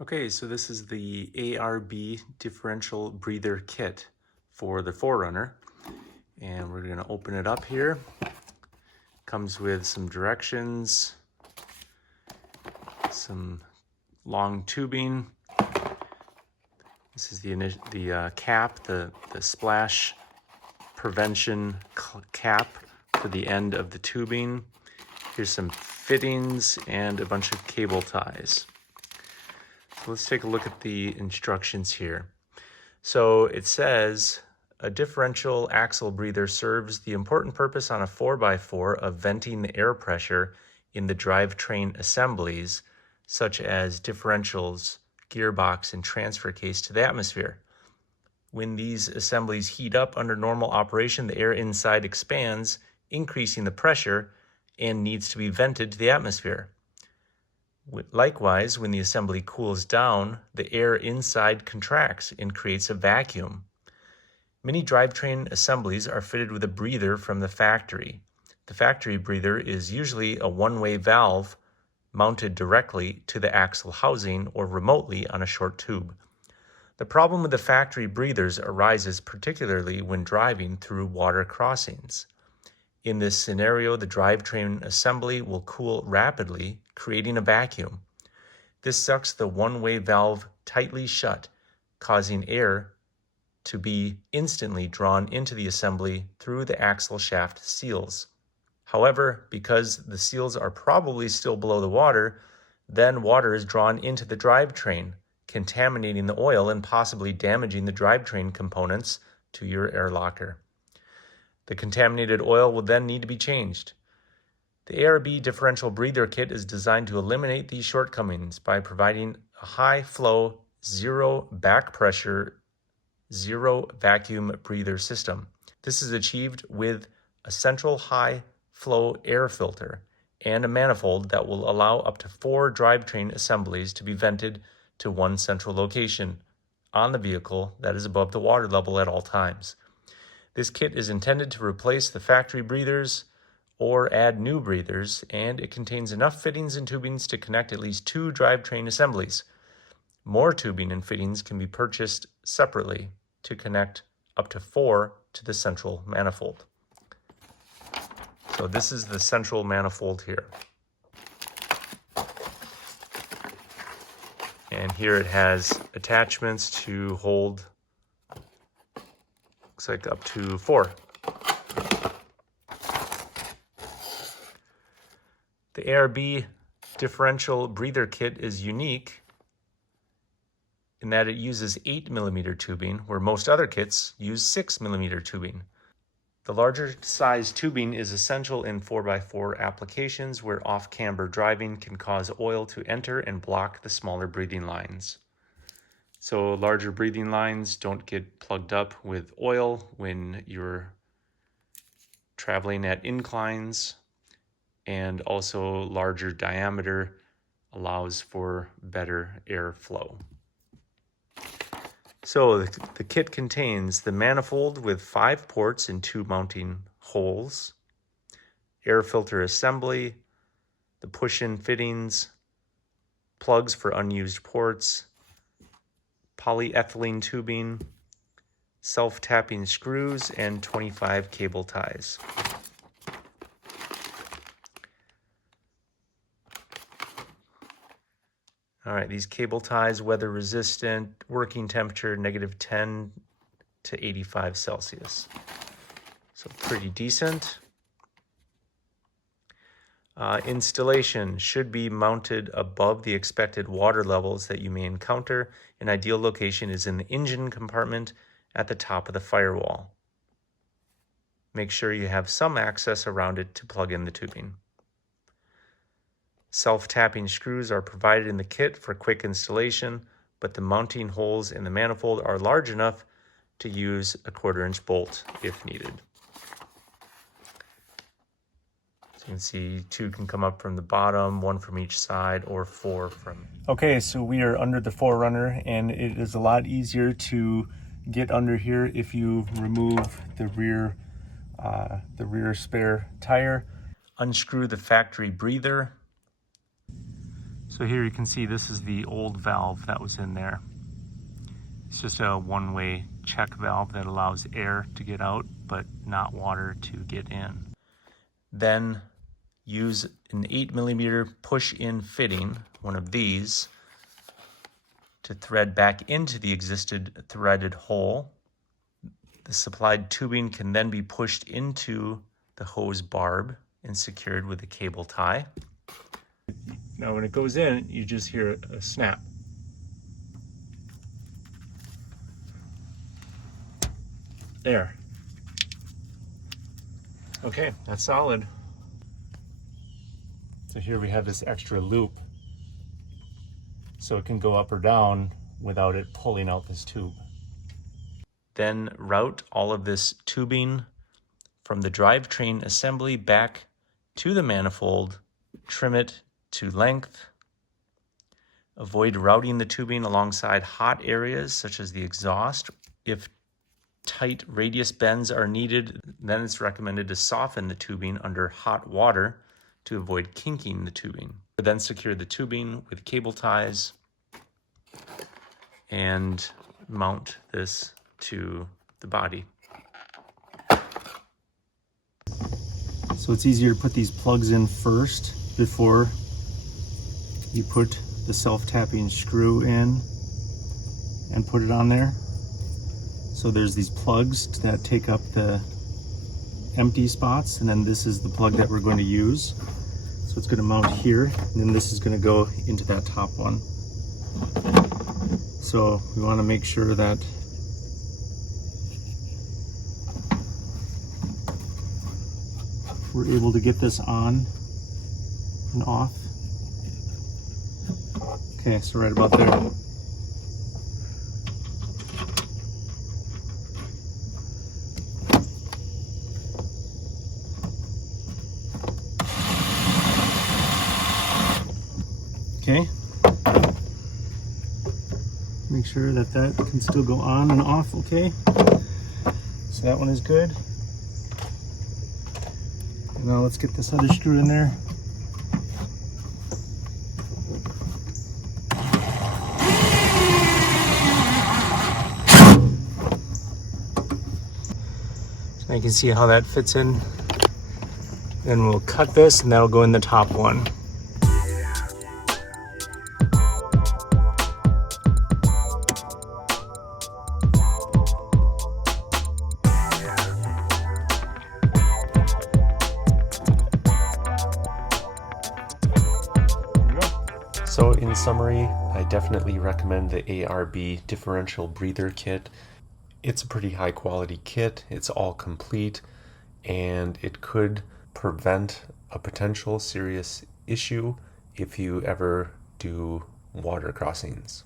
Okay, so this is the ARB Differential Breather Kit for the 4Runner, and we're going to open it up here. Comes with some directions, some long tubing. This is the cap, the splash prevention cap for the end of the tubing. Here's some fittings and a bunch of cable ties. So let's take a look at the instructions here. So it says a differential axle breather serves the important purpose on a 4x4 of venting the air pressure in the drivetrain assemblies, such as differentials, gearbox, and transfer case to the atmosphere. When these assemblies heat up under normal operation, the air inside expands, increasing the pressure, and needs to be vented to the atmosphere. Likewise, when the assembly cools down, the air inside contracts and creates a vacuum. Many drivetrain assemblies are fitted with a breather from the factory. The factory breather is usually a one-way valve mounted directly to the axle housing or remotely on a short tube. The problem with the factory breathers arises particularly when driving through water crossings. In this scenario, the drivetrain assembly will cool rapidly, creating a vacuum. This sucks the one-way valve tightly shut, causing air to be instantly drawn into the assembly through the axle shaft seals. However, because the seals are probably still below the water, then water is drawn into the drivetrain, contaminating the oil and possibly damaging the drivetrain components to your air locker. The contaminated oil will then need to be changed. The ARB Differential Breather Kit is designed to eliminate these shortcomings by providing a high-flow, zero back pressure, zero vacuum breather system. This is achieved with a central high-flow air filter and a manifold that will allow up to 4 drivetrain assemblies to be vented to one central location on the vehicle that is above the water level at all times. This kit is intended to replace the factory breathers or add new breathers, and it contains enough fittings and tubings to connect at least 2 drivetrain assemblies. More tubing and fittings can be purchased separately to connect up to 4 to the central manifold. So this is the central manifold here. And here it has attachments to hold, looks like up to 4. The ARB Differential Breather Kit is unique in that it uses 8mm tubing, where most other kits use 6mm tubing. The larger size tubing is essential in 4x4 applications where off-camber driving can cause oil to enter and block the smaller breathing lines. So larger breathing lines don't get plugged up with oil when you're traveling at inclines, and also larger diameter allows for better airflow. So the kit contains the manifold with 5 ports and 2 mounting holes, air filter assembly, the push-in fittings, plugs for unused ports, polyethylene tubing, self-tapping screws, and 25 cable ties. All right, these cable ties, weather resistant, working temperature, -10 to 85 Celsius. So pretty decent. Installation should be mounted above the expected water levels that you may encounter. An ideal location is in the engine compartment at the top of the firewall. Make sure you have some access around it to plug in the tubing. Self-tapping screws are provided in the kit for quick installation, but the mounting holes in the manifold are large enough to use a 1/4-inch bolt if needed. So you can see 2 can come up from the bottom, 1 from each side, or 4 from... Okay, so we are under the 4Runner, and it is a lot easier to get under here if you remove the rear spare tire. Unscrew the factory breather. So here you can see this is the old valve that was in there. It's just a one-way check valve that allows air to get out, but not water to get in. Then use an 8mm push-in fitting, one of these, to thread back into the existed threaded hole. The supplied tubing can then be pushed into the hose barb and secured with a cable tie. Now when it goes in, you just hear a snap. There. Okay, that's solid. So here we have this extra loop, so it can go up or down without it pulling out this tube. Then route all of this tubing from the drivetrain assembly back to the manifold, trim it to length. Avoid routing the tubing alongside hot areas such as the exhaust. If tight radius bends are needed, then it's recommended to soften the tubing under hot water to avoid kinking the tubing. Then secure the tubing with cable ties and mount this to the body. So it's easier to put these plugs in first before you put the self-tapping screw in and put it on there. So there's these plugs that take up the empty spots, and then this is the plug that we're going to use. So it's going to mount here, and then this is going to go into that top one. So we want to make sure that we're able to get this on and off. Okay, so right about there. Okay, make sure that that can still go on and off. Okay, so that one is good. And now let's get this other screw in there. So now you can see how that fits in. Then we'll cut this and that'll go in the top one. So in summary, I definitely recommend the ARB Differential Breather Kit. It's a pretty high quality kit, it's all complete, and it could prevent a potential serious issue if you ever do water crossings.